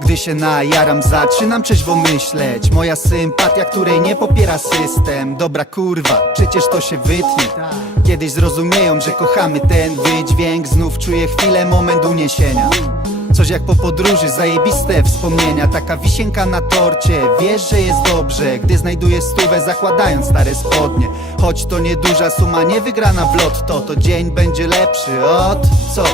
Gdy się najaram zaczynam trzeźwo myśleć. Moja sympatia, której nie popiera system. Dobra kurwa, przecież to się wytnie. Kiedyś zrozumieją, że kochamy ten wydźwięk. Znów czuję chwilę, moment uniesienia. Coś jak po podróży, zajebiste wspomnienia. Taka wisienka na torcie, wiesz, że jest dobrze Gdy znajduję stówę, zakładając stare spodnie. Choć to nieduża suma, nie wygrana w lotto To dzień będzie lepszy od co?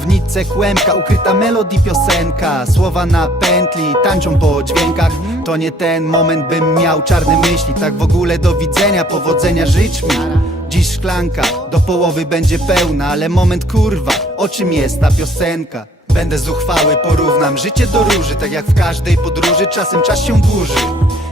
W nitce kłębka, ukryta melodii piosenka. Słowa na pętli, tańczą po dźwiękach. To nie ten moment, bym miał czarne myśli. Tak w ogóle do widzenia, powodzenia życz mi. Dziś szklanka do połowy będzie pełna Ale moment kurwa, o czym jest ta piosenka? Będę zuchwały, porównam życie do róży Tak jak w każdej podróży, czasem czas się burzy.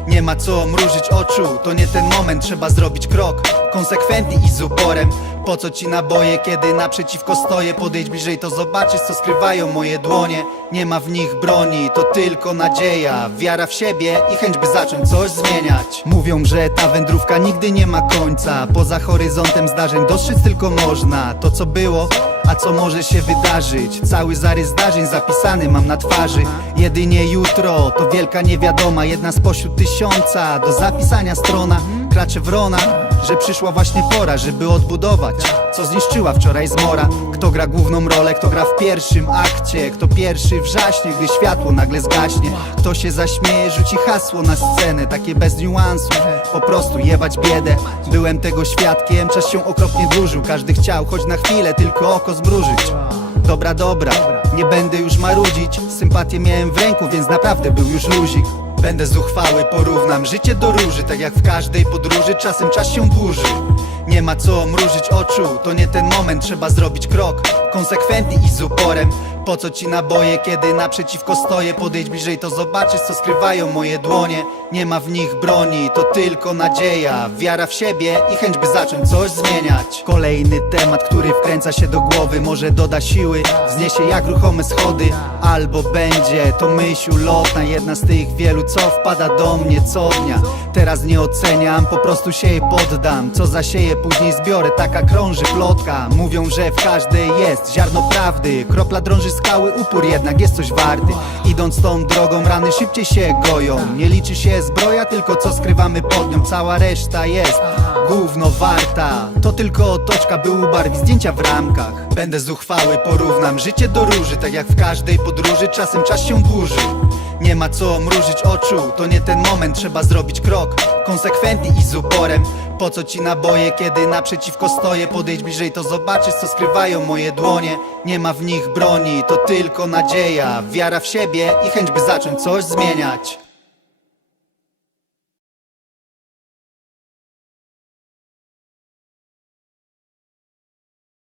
Nie ma co mrużyć oczu, to nie ten moment Trzeba zrobić krok, konsekwentnie i z uporem. Po co ci naboje, kiedy naprzeciwko stoję? Podejdź bliżej, to zobaczysz co skrywają moje dłonie. Nie ma w nich broni, to tylko nadzieja Wiara w siebie i chęć by zacząć coś zmieniać. Mówią, że ta wędrówka nigdy nie ma końca. Poza horyzontem zdarzeń dostrzec tylko można To co było, a co może się wydarzyć? Cały zarys zdarzeń zapisany mam na twarzy. Jedynie jutro to wielka niewiadoma Jedna spośród tysiąca. Do zapisania strona Kracze wrona, że przyszła właśnie pora Żeby odbudować, co zniszczyła wczoraj zmora? Kto gra główną rolę, kto gra w pierwszym akcie? Kto pierwszy wrzaśnie, gdy światło nagle zgaśnie? Kto się zaśmieje, rzuci hasło na scenę? Takie bez niuansów, po prostu jebać biedę. Byłem tego świadkiem, czas się okropnie dłużył Każdy chciał, choć na chwilę, tylko oko zmrużyć. Dobra, dobra, nie będę już marudzić. Sympatię miałem w ręku, więc naprawdę był już luzik Będę zuchwały, porównam życie do róży Tak jak w każdej podróży, czasem czas się burzy. Nie ma co mrużyć oczu, to nie ten moment Trzeba zrobić krok, konsekwentnie i z uporem. Po co ci naboje, kiedy naprzeciwko stoję? Podejdź bliżej, to zobaczysz co skrywają moje dłonie. Nie ma w nich broni, to tylko nadzieja. Wiara w siebie i chęć by zacząć coś zmieniać. Kolejny temat, który wkręca się do głowy Może doda siły, wzniesie jak ruchome schody. Albo będzie to myśl ulotna Jedna z tych wielu, co wpada do mnie co dnia. Teraz nie oceniam, po prostu się jej poddam. Co zasieję, później zbiorę, taka krąży plotka. Mówią, że w każdej jest ziarno prawdy. Kropla drąży skały, upór jednak jest coś warty. Idąc tą drogą, rany szybciej się goją. Nie liczy się zbroja, tylko co skrywamy pod nią. Cała reszta jest gówno warta. To tylko otoczka, by ubarwić zdjęcia w ramkach. Będę zuchwały, porównam życie do róży Tak jak w każdej podróży, czasem czas się burzy nie ma co mrużyć oczu, to nie ten moment Trzeba zrobić krok, konsekwentnie i z uporem. Po co ci naboje, kiedy naprzeciwko stoję? Podejdź bliżej, to zobaczysz co skrywają moje dłonie. Nie ma w nich broni, to tylko nadzieja Wiara w siebie i chęć by zacząć coś zmieniać